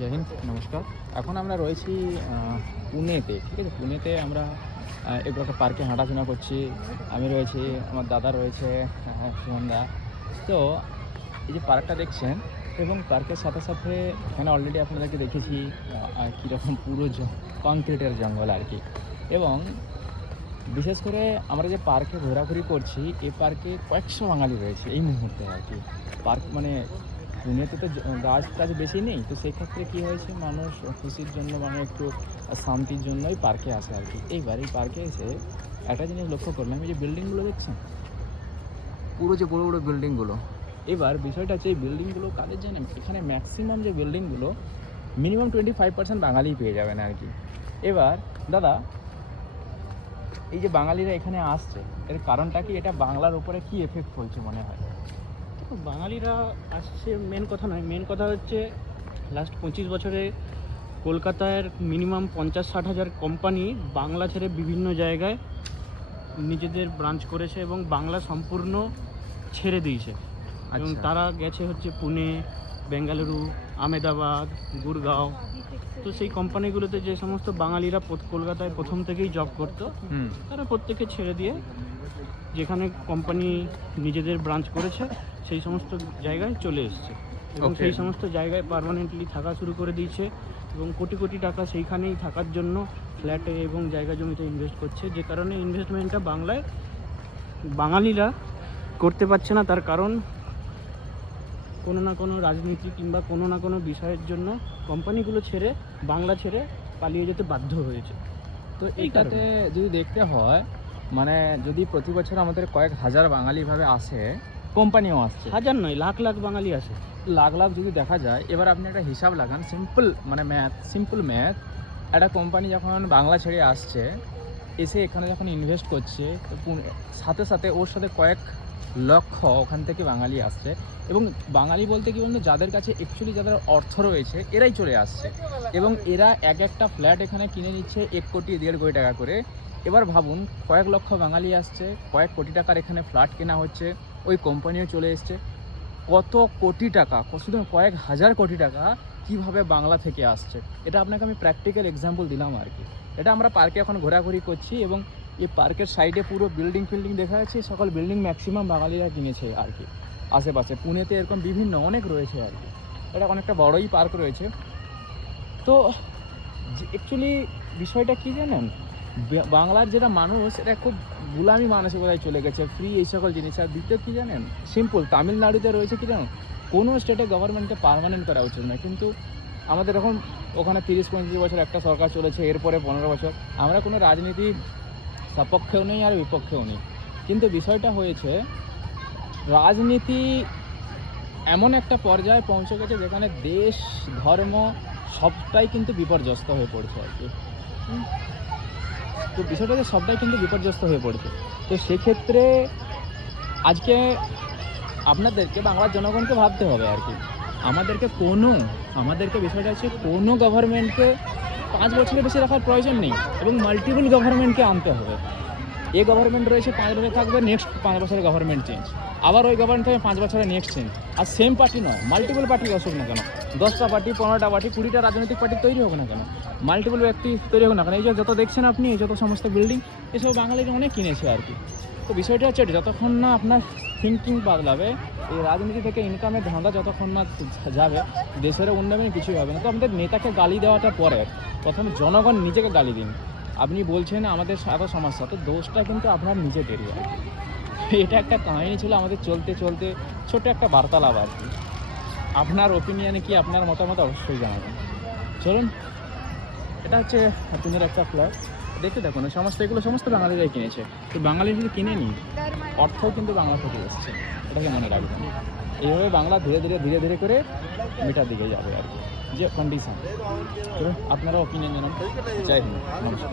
জয় হিন্দ, নমস্কার। এখন আমরা রয়েছি পুনেতে, ঠিক আছে? পুনেতে আমরা এগুলো একটা পার্কে হাঁটাচলা করছি। আমি রয়েছি, আমার দাদা রয়েছে, সুমনদা। তো এই যে পার্কটা দেখছেন এবং পার্কের সাথে সাথে এখানে অলরেডি আপনাদেরকে দেখেছি কীরকম পুরো কংক্রিটের জঙ্গল আর কি। এবং বিশেষ করে আমরা যে পার্কে ঘোরাঘুরি করছি, এই পার্কে কয়েকশো বাঙালি রয়েছে এই মুহূর্তে আর কি। পার্ক মানে পুনেতে তো গাছ টাছ বেশি নেই, তো সেক্ষেত্রে কী হয়েছে, মানুষ খুশির জন্য মানে একটু শান্তির জন্যই পার্কে আসে আর কি। এইবার এই পার্কে এসে একটা জিনিস লক্ষ্য করলাম, এই যে বিল্ডিংগুলো দেখছেন, পুরো যে বড়ো বড়ো বিল্ডিংগুলো। এবার বিষয়টা হচ্ছে এই বিল্ডিংগুলো কাদের জানেন? এখানে ম্যাক্সিমাম যে বিল্ডিংগুলো মিনিমাম 25% বাঙালিই পেয়ে যাবেন আর কি। এবার দাদা, এই যে বাঙালিরা এখানে আসছে, এর কারণটা কি? এটা বাংলার উপরে কি এফেক্ট ফেলছে মনে হয়? বাঙালিরা আসছে মেন কথা নয়, মেন কথা হচ্ছে লাস্ট 25 বছরে কলকাতার মিনিমাম 50-60 হাজার কোম্পানি বাংলা ছেড়ে বিভিন্ন জায়গায় নিজেদের ব্রাঞ্চ করেছে এবং বাংলা সম্পূর্ণ ছেড়ে দিয়েছে। এবং আচ্ছা। তারা গেছে হচ্ছে পুনে, বেঙ্গালুরু, আহমেদাবাদ, গুরগাঁও। তো সেই কোম্পানিগুলোতে যে সমস্ত বাঙালিরা কলকাতায় প্রথম থেকেই জব করতো, তারা প্রত্যেকে ছেড়ে দিয়ে যেখানে কোম্পানি নিজেদের ব্রাঞ্চ করেছে সেই সমস্ত জায়গায় চলে এসছে এবং সেই সমস্ত জায়গায় পার্মানেন্টলি থাকা শুরু করে দিয়েছে এবং কোটি কোটি টাকা সেইখানেই থাকার জন্য ফ্ল্যাটে এবং জায়গা জমিতে ইনভেস্ট করছে। যে কারণে ইনভেস্টমেন্টটা বাঙালিরা করতে পারছে না, তার কারণ কোনো না কোনো রাজনীতি কিংবা কোনো না কোনো বিষয়ের জন্য কোম্পানিগুলো ছেড়ে বাংলা ছেড়ে পালিয়ে যেতে বাধ্য হয়েছে। তো এইটাতে যদি দেখতে হয়, মানে যদি প্রতি বছর আমাদের কয়েক হাজার বাঙালিভাবে আসে, কোম্পানিও আসছে, হাজার নয় লাখ লাখ বাঙালি আসে, লাখ লাখ যদি দেখা যায়। এবার আপনি একটা হিসাব লাগান, সিম্পল মানে সিম্পল ম্যাথ। একটা কোম্পানি যখন বাংলা ছেড়ে আসছে, এসে এখানে যখন ইনভেস্ট করছে, তো সাথে সাথে ওর সাথে কয়েক লক্ষ ওখান থেকে বাঙালি আসছে। এবং বাঙালি বলতে কি বলুন, যাদের কাছে অ্যাকচুয়ালি যাদের অর্থ রয়েছে এরাই চলে আসছে এবং এরা এক একটা ফ্ল্যাট এখানে কিনে নিচ্ছে 1 কোটি 1.5 কোটি টাকা করে। এবার ভাবুন, কয়েক লক্ষ বাঙালি আসছে, কয়েক কোটি টাকার এখানে ফ্ল্যাট কেনা হচ্ছে, ওই কোম্পানিও চলে এসছে। কত কোটি টাকা, শুধু কয়েক হাজার কোটি টাকা কিভাবে বাংলা থেকে আসছে, এটা আপনাকে আমি প্র্যাকটিক্যাল এক্সাম্পল দিলাম আর কি। এটা আমরা পার্কে এখন ঘোরাঘুরি করছি এবং এই পার্কের সাইডে পুরো বিল্ডিং দেখা যাচ্ছে। সকল বিল্ডিং ম্যাক্সিমাম বাঙালিরা কিনেছে আর কি। আশেপাশে পুনেতে এরকম বিভিন্ন অনেক রয়েছে আর কি। এটা অনেকটা বড়ই পার্ক রয়েছে। তো অ্যাকচুয়ালি বিষয়টা কি জানেন, বাংলার যেটা মানুষ, এটা খুব গুলামি মানসিকতায় চলে গেছে, ফ্রি এই সকল জিনিস। আর দ্বিতীয় কী জানেন, সিম্পল, তামিলনাড়ুতে রয়েছে কি জানেন, কোনো স্টেটে গভর্নমেন্টকে পার্মানেন্ট করা উচিত নয়, কিন্তু আমাদের এখন ওখানে 30-35 বছর একটা সরকার চলেছে, এরপরে 15 বছর। আমরা কোনো রাজনীতি সপক্ষেও নেই আর বিপক্ষেও নেই, কিন্তু বিষয়টা হয়েছে রাজনীতি এমন একটা পর্যায়ে পৌঁছে গেছে যেখানে দেশ ধর্ম সবটাই কিন্তু বিপর্যস্ত হয়ে পড়ছে আর কি। তো বিষয়টা যে সবটাই কিন্তু বিপর্যস্ত হয়ে পড়েছে। তো সেক্ষেত্রে আজকে আপনাদেরকে, বাংলার জনগণকে ভাবতে হবে আর কি। আমাদেরকে বিষয়টা হচ্ছে, কোনো গভর্নমেন্টকে 5 বছরের বেশি রাখার প্রয়োজন নেই এবং মাল্টিপল গভর্নমেন্টকে আনতে হবে। এই গভর্নমেন্ট রয়েছে 5 বছর থাকবে, নেক্সট 5 বছরে গভর্নমেন্ট চেঞ্জ, আবার ওই গভর্নমেন্ট থেকে 5 বছরে নেক্সট চেঞ্জ। আর সেম পার্টি নয়, মাল্টিপল পার্টি আসুক না কেন, 10টা পার্টি, 15টা পার্টি, 20টা রাজনৈতিক পার্টি তৈরি হোক না কেন, মাল্টিপল ব্যক্তি তৈরি হোক না কেন, এই যে যত দেখছেন আপনি, এই যত সমস্ত বিল্ডিং, এসব বাঙালিরা অনেক কিনেছে আর কি। তো বিষয়টা হচ্ছে যতক্ষণ না আপনার থিঙ্কিং বদলাবে, এই রাজনীতি থেকে ইনকামের ধান্দা যতক্ষণ না যাবে, দেশের উন্নয়ন কিছুই হবে না। তো আমাদের নেতাকে গালি দেওয়াটা পরে, প্রথমে জনগণ নিজেকে গালি দিন। আপনি বলছেন আমাদের এত সমস্যা, তো দোষটা কিন্তু আপনার নিজেদেরই আর কি। এটা একটা কাহিনী ছিল আমাদের চলতে চলতে, ছোট একটা বার্তালাপ আর কি। আপনার ওপিনিয়নে কি, আপনার মতামত অবশ্যই জানাবেন। চলুন, এটা হচ্ছে পুনের একটা ফ্ল্যাট, দেখতে দেখুন, এগুলো সমস্ত বাঙালিরাই কিনেছে। তো বাঙালি শুধু কিনেনি, অর্থও কিন্তু বাংলা থেকে এসছে, এটাকে মনে রাখবেন। এইভাবে বাংলা ধীরে ধীরে করে মিটার দিকে যাবে আর কি, যে কন্ডিশন। আপনারা ওপিনিয়ন জানান। জয় হিন্দ, নমস্কার।